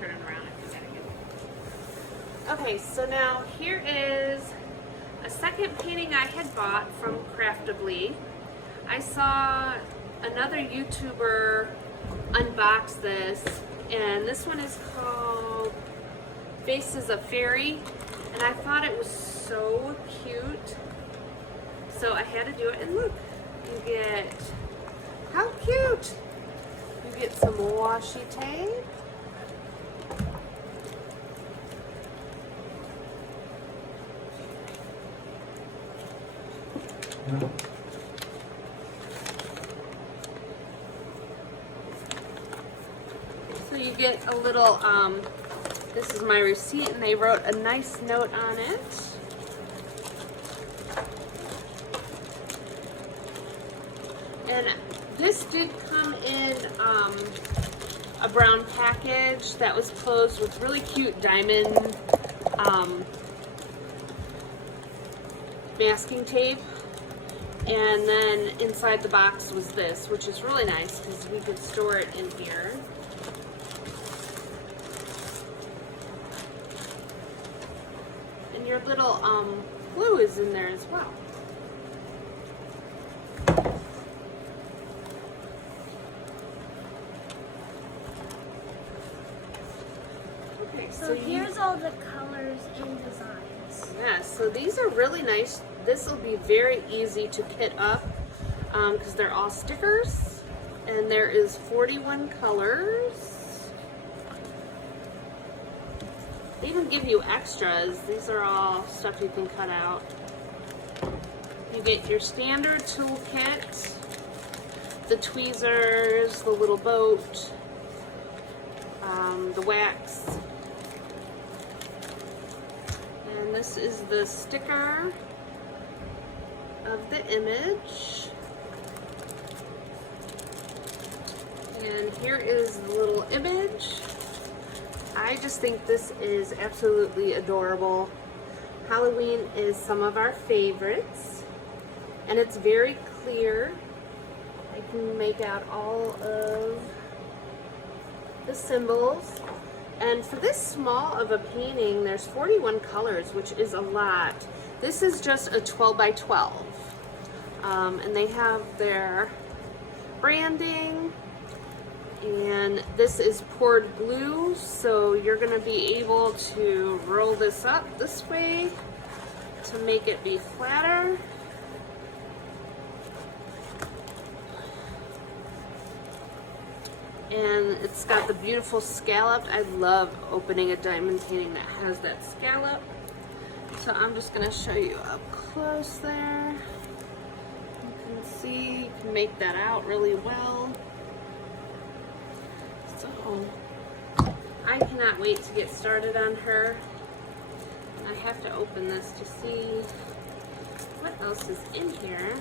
turn it around if you gotta get it. Okay, so now here is a second painting I had bought from Craftibly. I saw another YouTuber unbox this, and this one is called Faces of Fairy, and I thought it was so cute, so I had to do it. And look, you get, how cute, you get some washi tape, so you get a little, this is my receipt, and they wrote a nice note on it. And this did come in a brown package that was closed with really cute diamond masking tape. And then inside the box was this, which is really nice because we could store it in here. And your little glue is in there as well. Okay, so here's all the colors and designs. Yeah, so these are really nice. This will be very easy to kit up because they're all stickers, and there is 41 colors. They even give you extras. These are all stuff you can cut out. You get your standard toolkit, the tweezers, the little boat, the wax, and this is the sticker of the image. And here is the little image. I just think this is absolutely adorable. Halloween is some of our favorites, and it's very clear. I can make out all of the symbols. And for this small of a painting, there's 41 colors, which is a lot. This is just a 12 by 12. And they have their branding, and this is poured glue, so you're going to be able to roll this up this way to make it be flatter. And it's got the beautiful scallop. I love opening a diamond painting that has that scallop. So I'm just going to show you up close there. You can see, you can make that out really well. So I cannot wait to get started on her. I have to open this to see what else is in here.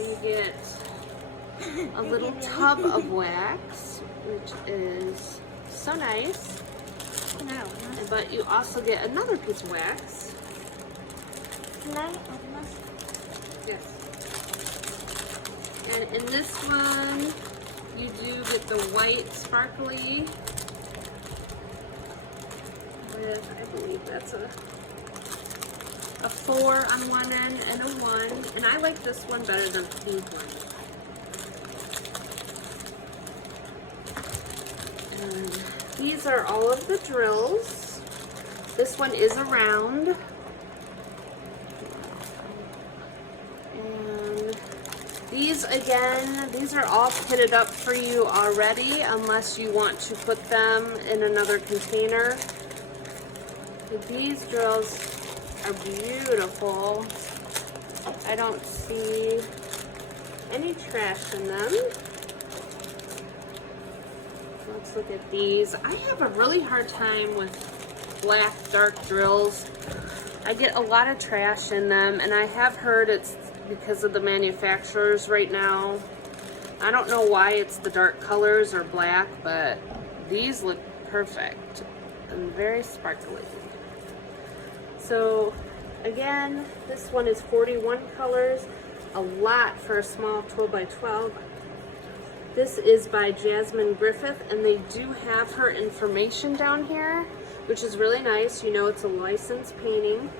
You get a little tub of wax, which is so nice. No. But you also get another piece of wax. Can I open this? Yes. And in this one, you do get the white sparkly with, I believe that's a 4 on one end and a 1. And I like this one better than the pink one. And these are all of the drills. This one is a round. And these, again, these are all kitted up for you already, unless you want to put them in another container. But these drills are beautiful. I don't see any trash in them. Let's look at these. I have a really hard time with black dark drills. I get a lot of trash in them, and I have heard it's because of the manufacturers right now. I don't know why it's the dark colors or black, but these look perfect and very sparkly. So Again, this one is 41 colors, a lot for a small 12 by 12. This is by Jasmine Griffith, and they do have her information down here, which is really nice. You know it's a licensed painting.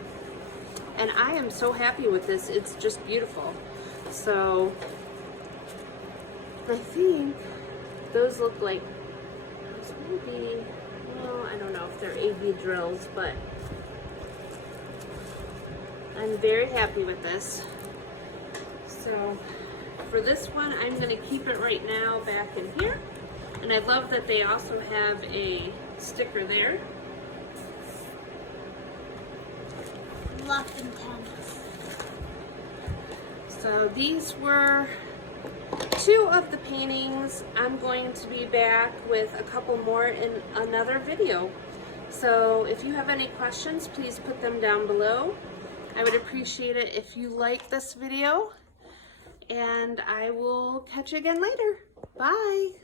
And I am so happy with this. It's just beautiful. So I think those look like, those might be, well, I don't know if they're AB drills, but I'm very happy with this. So for this one, I'm going to keep it right now back in here. And I love that they also have a sticker there. Locked in tennis. So these were 2 of the paintings. I'm going to be back with a couple more in another video. So if you have any questions, please put them down below. I would appreciate it if you like this video, and I will catch you again later. Bye.